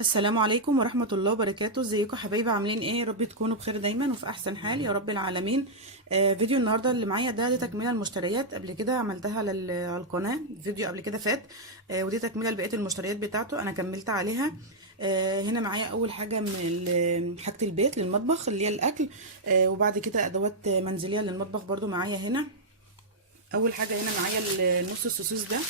السلام عليكم ورحمة الله وبركاته. ازيكم حبايبي؟ عاملين ايه؟ يا رب تكونوا بخير دايما وفي احسن حال يا رب العالمين. فيديو النهارده اللي معايا ده دي تكمله المشتريات. قبل كده عملتها على على القناه فيديو قبل كده فات. ودي تكمله لبقيه المشتريات بتاعته انا كملت عليها. هنا معايا اول حاجه من حاجه البيت للمطبخ اللي هي الاكل. وبعد كده ادوات منزليه للمطبخ برضو معايا هنا. اول حاجه هنا معايا النص السوسيس ده.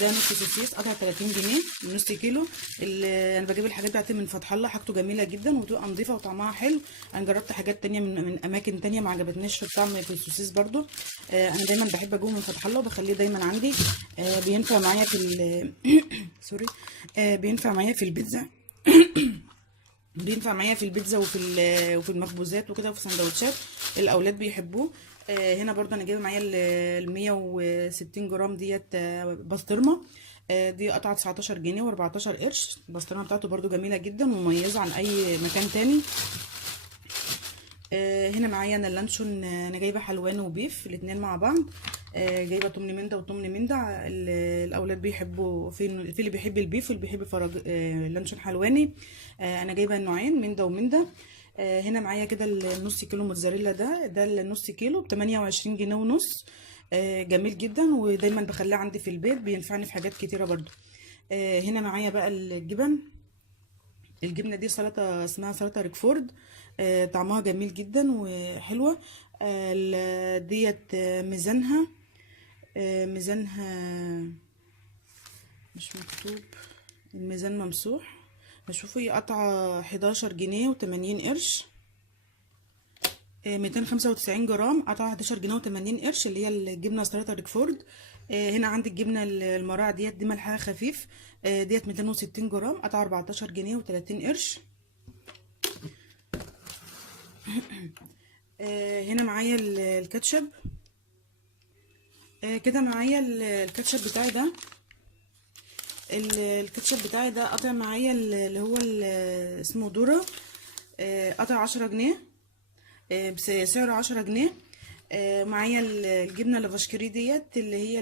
ده نص سوسيس قطع 30 جنيه، نص كيلو. انا بجيب الحاجات بتاعتي من فتح الله، حاجته جميله جدا وبتبقى نظيفه وطعمها حلو. انا جربت حاجات تانية من اماكن تانية ما عجبتنيش في الطعم في السوسيس برضو. انا دايما بحب اجيبه من فتح الله وبخليه دايما عندي. بينفع معايا في سوري. بينفع معايا في البيتزا. بينفع معايا في البيتزا وفي المخبوزات وكده وفي سندوتشات. الاولاد بيحبوه. هنا برضه انا جايبه معايا ال 160 جرام ديت بسطرمه. دي قطعه 19 جنيه و14 قرش. البسطرمه بتاعته برضه جميله جدا ومميزه عن اي مكان تاني. هنا معايا انا اللانشون. انا جايبه حلوان وبيف الاتنين مع بعض. جايبه تمن من ده وتمن من ده. الاولاد بيحبوا في اللي بيحب البيف واللي بيحب فرج لانشون حلواني. انا جايبه النوعين من ده ومن ده. هنا معايا كده النص كيلو موتزاريلا ده النص كيلو ب 28 جنيه ونص. جميل جدا ودايما بخليه عندي في البيت، بينفعني في حاجات كتيره برضو. هنا معايا بقى الجبنه دي سلطه اسمها سلطه ريكفورد. طعمها جميل جدا وحلوه. ديت ميزانها مش مكتوب. الميزان ممسوح. هشوفه هي قطعه 11 جنيه و80 قرش. 295 جرام قطعه 11 جنيه و80 قرش اللي هي الجبنه سلطه ريكفورد. هنا عندي الجبنه المراعي دي ملحها خفيف. ديت 260 جرام قطعه 14 جنيه و30 قرش. هنا معايا الكاتشب. كده معايا الكاتشب بتاعي ده. الكاتشب بتاعي ده قطع معايا اللي هو اسمه دورة. قطع 10 جنيه. بسعر 10 جنيه. معايا الجبنة لافاشكري ديت اللي هي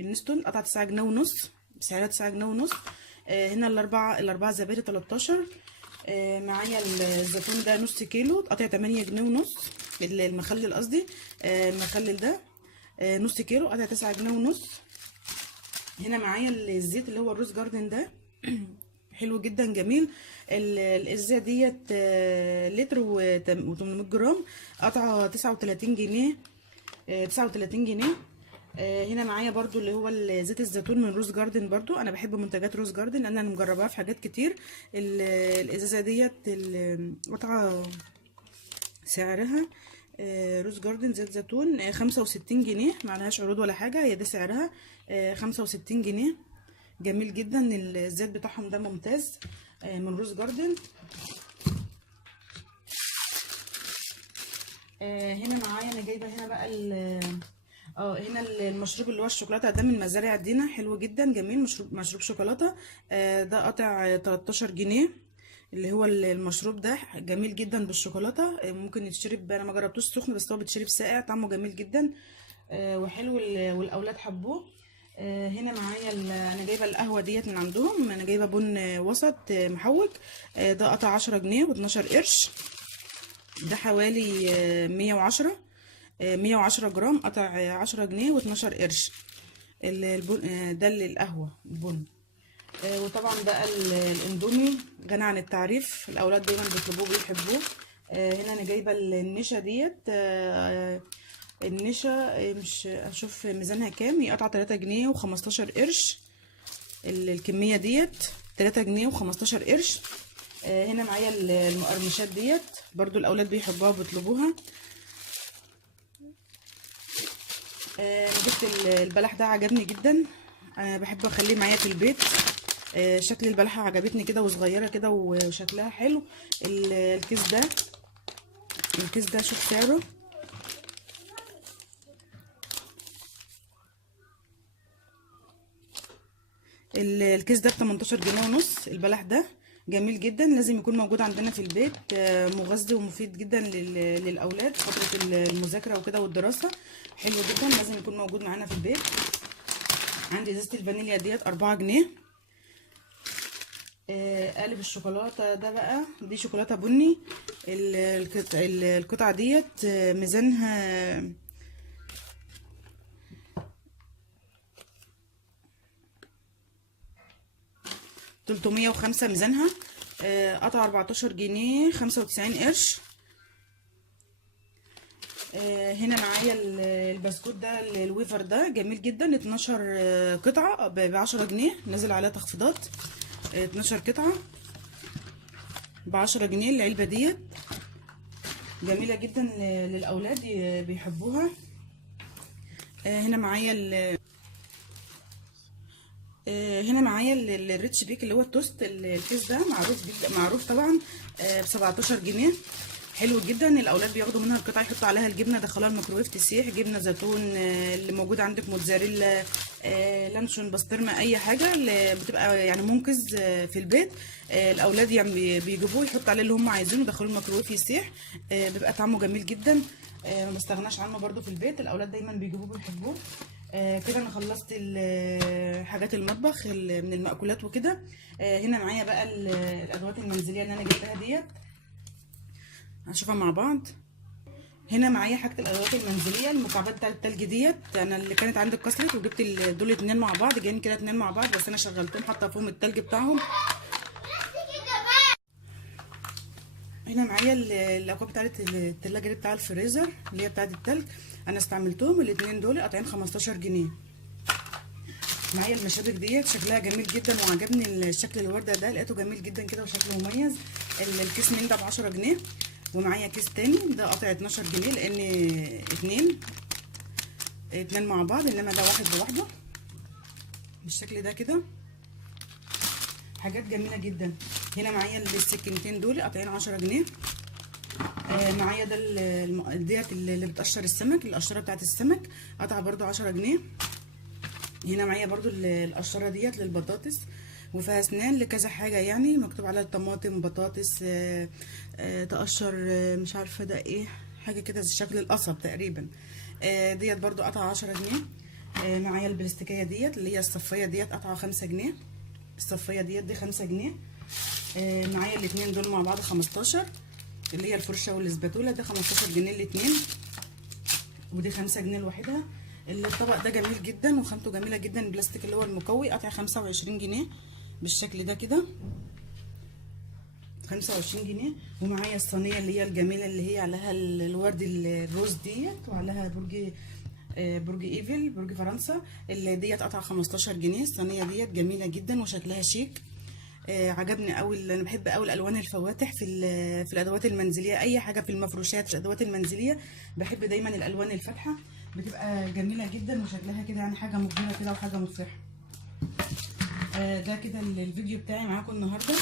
النستون قطع 9 جنيه ونص، بسعرها 9 جنيه ونص. هنا الأربعة زبادي 13. معايا الزيتون ده نص كيلو قطع 8 جنيه ونص. المخلل قصدي. المخلل ده نص كيلو قطع 9 جنيه ونص. هنا معايا الزيت اللي هو الروز جاردن ده. حلو جدا جميل. الازازه ديت لتر و800 جرام قطعه 39 جنيه. 39 جنيه. هنا معايا برضو اللي هو زيت الزيتون من روز جاردن. برضو انا بحب منتجات روز جاردن لان انا مجرباها في حاجات كتير. الازازه ديت قطعه سعرها روز جاردن زيت زيتون 65 جنيه. معلهاش عروض ولا حاجه، هي ده سعرها 65 جنيه. جميل جدا الزيت بتاعهم ده ممتاز. من روز جاردن. هنا معايا انا جايبه هنا بقى هنا المشروب اللي هو الشوكولاته ده من مزارع دينا. حلو جدا جميل. مشروب شوكولاته. ده قطع 13 جنيه. اللي هو المشروب ده جميل جدا بالشوكولاته. ممكن يتشرب، انا ما جربتوش سخن بس هو بيتشرب ساقع، طعمه جميل جدا وحلو والاولاد حبوه. هنا معايا انا جايبه القهوه ديت من عندهم. انا جايبه بن وسط محوج. ده قطع 10 جنيه و12 قرش. ده حوالي 110. 110 جرام قطع 10 جنيه و12 قرش. البن ده القهوه البن. وطبعا بقى الاندومي غني عن التعريف، الاولاد دايما بيطلبوه بيحبوه. هنا انا جايبه النشا ديت. النشا مش اشوف ميزانها كام. هي قطعه 3 جنيه و15 قرش. الكميه ديت 3 جنيه و15 قرش. هنا معايا المقرمشات ديت برضو الاولاد بيحبوها وبيطلبوها. جبت البلح ده عجبني جدا. انا بحب اخليه معايا في البيت. شكل البلحه عجبتني كده وصغيره كده وشكلها حلو. الكيس ده شوف سعره. الكيس ده ب 18 جنيه ونص. البلح ده جميل جدا، لازم يكون موجود عندنا في البيت. مغذي ومفيد جدا للاولاد في فتره المذاكره وكده والدراسه. حلو جدا، لازم يكون موجود معانا في البيت. عندي ازازه الفانيليا ديت 4 جنيه. قالب الشوكولاته ده بقى، دي شوكولاته بني. القطعه ديت ميزانها 305 ميزانها. قطعه 14 جنيه 95 قرش. هنا معايا البسكوت ده الويفر ده جميل جدا، 12 قطعه ب 10 جنيه، نازل عليها تخفيضات. 12 قطعه ب 10 جنيه. العلبه ديت جميله جدا للاولاد بيحبوها. هنا معايا الريتش بيك اللي هو التوست. الكيس ده معروف جدا، معروف طبعا، ب 17 جنيه. حلو جدا، الاولاد بياخدوا منها القطعه يحطوا عليها الجبنه، دخلوها الميكروويف تسيح. جبنه زيتون اللي موجود عندك، موتزاريلا، لانشون، بسطرمه، اي حاجه اللي بتبقى يعني منقذ في البيت. الاولاد يعني بيجيبوه يحطوا عليه اللي هم عايزينه، يدخلوه الميكروويف يسيح. بيبقى طعمه جميل جدا، ما بستغناش عنه برده في البيت. الاولاد دايما بيجيبوه بيحبوه. كده انا خلصت حاجات المطبخ من المأكولات وكده. هنا معايا بقى الادوات المنزليه اللي انا جبتها ديت، هنشوفها مع بعض. هنا معايا حاجه الادوات المنزليه، المكعبات بتاعت التلج ديت، انا اللي كانت عندي اتكسرت وجبت دول اتنين مع بعض، جايين كده اتنين مع بعض، بس انا شغلتهم حاطه فيهم التلج بتاعهم. هنا معايا الاكواب بتاعت التلاجه دي بتاع الفريزر اللي هي بتاعت التلج، انا استعملتهم الاتنين دول قاطعين 15 جنيه. معايا المشابك ديت شكلها جميل جدا وعجبني الشكل الورده ده، لقيته جميل جدا كده وشكله مميز. الكيس من ده ب 10 جنيه. ومعايا كيس تاني ده قاطع 12 جنيه لان اتنين مع بعض، انما ده واحد لوحده بالشكل ده كده. حاجات جميله جدا. هنا معايا السكينتين دول قاطعين 10 جنيه. معايا ده ديت اللي بتقشر السمك، القشره بتاعت السمك قطعه برده 10 جنيه. هنا معايا برضو القشره ديت للبطاطس، وفيها اسنان لكذا حاجه، يعني مكتوب عليها طماطم، بطاطس، تقشر، مش عارفه ده ايه، حاجه كده زي شكل القصب تقريبا. ديت برضو قطعه 10 جنيه. معايا البلاستيكيه ديت اللي هي الصفيه ديت قطعه 5 جنيه. الصفيه ديت دي 5 جنيه. معايا الاتنين دول مع بعض 15، اللي هي الفرشه والاسباتوله ده 15 جنيه الاتنين، ودي 5 جنيه لوحدها. الطبق ده جميل جدا وخامته جميله جدا، البلاستيك اللي هو المكوي قطع 25 جنيه بالشكل ده كده، 25 جنيه. ومعايا الصينيه اللي هي الجميله اللي هي عليها الورد الروز ديت، وعليها برج ايفل، برج فرنسا، اللي ديت قطع 15 جنيه. الصينيه ديت جميله جدا وشكلها شيك. عجبني قوي، انا بحب قوي الالوان الفواتح في الادوات المنزليه، اي حاجه في المفروشات في الادوات المنزليه بحب دايما الالوان الفاتحه، بتبقى جميله جدا وشكلها كده يعني حاجه مبهره كده وحاجه مفرحه. ده كده الفيديو بتاعي معاكم النهارده.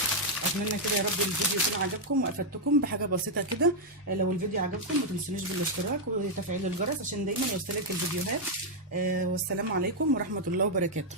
اتمنى كده يا رب الفيديو يكون عجبكم وافدتكم بحاجه بسيطه كده. لو الفيديو عجبكم ما تنسونيش بالاشتراك وتفعيل الجرس عشان دايما يوصلك الفيديوهات. والسلام عليكم ورحمه الله وبركاته.